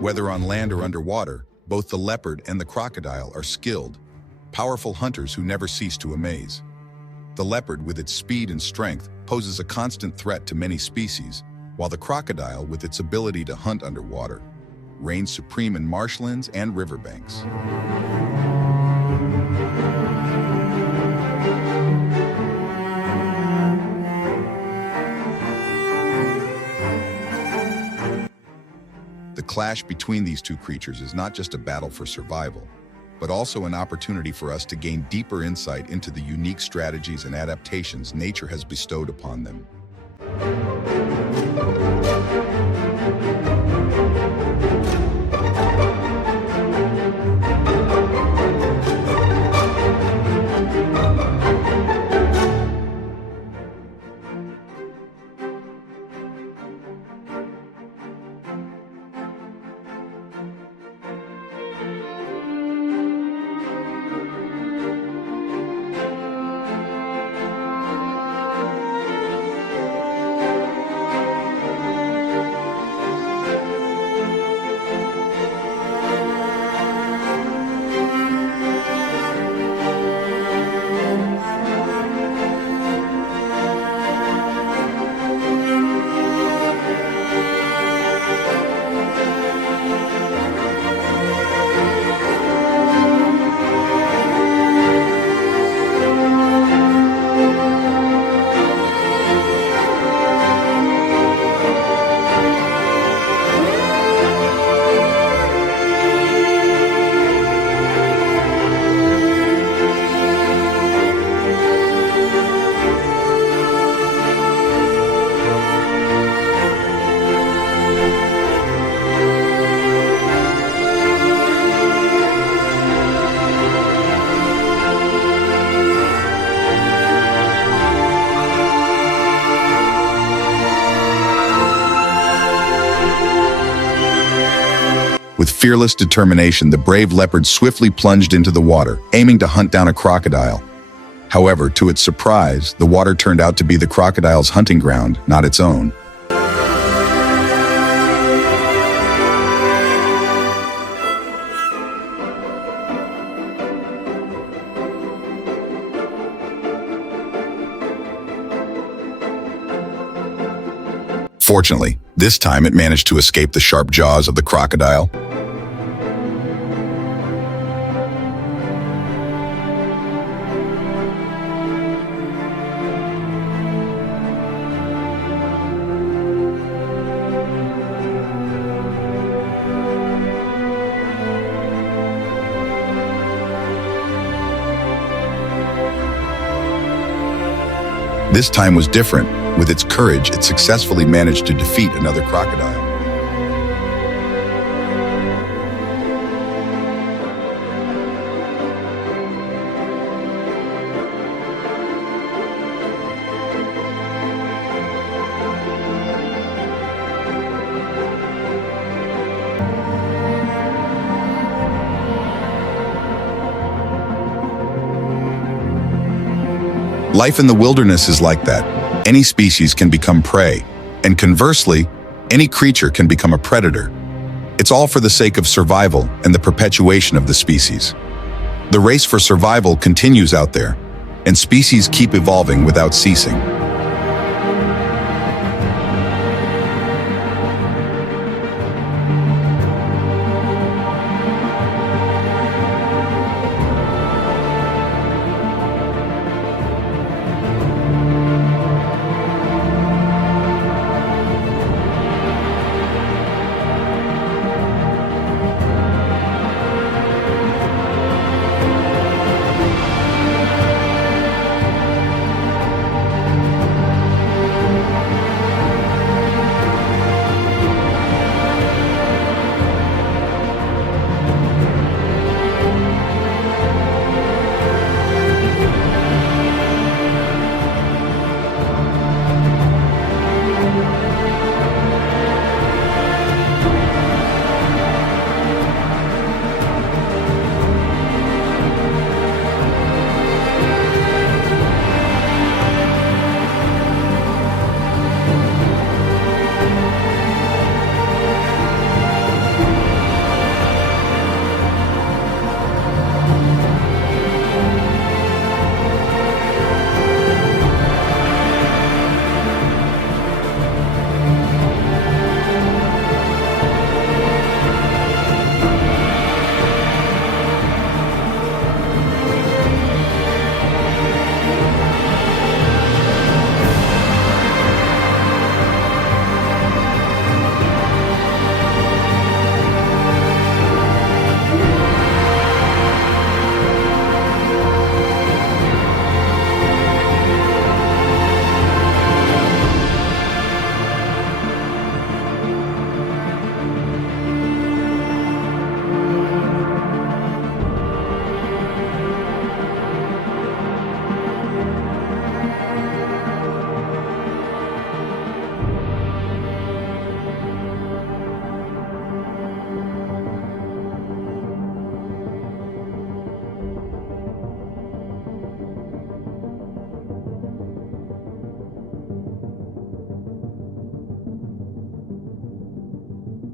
Whether on land or underwater, both the leopard and the crocodile are skilled, powerful hunters who never cease to amaze. The leopard, with its speed and strength, poses a constant threat to many species, while the crocodile, with its ability to hunt underwater, reigns supreme in marshlands and riverbanks. The clash between these two creatures is not just a battle for survival, but also an opportunity for us to gain deeper insight into the unique strategies and adaptations nature has bestowed upon them. With fearless determination, the brave leopard swiftly plunged into the water, aiming to hunt down a crocodile. However, to its surprise, the water turned out to be the crocodile's hunting ground, not its own. Fortunately, this time it managed to escape the sharp jaws of the crocodile. This time was different. With its courage, it successfully managed to defeat another crocodile. Life in the wilderness is like that. Any species can become prey, and conversely, any creature can become a predator. It's all for the sake of survival and the perpetuation of the species. The race for survival continues out there, and species keep evolving without ceasing.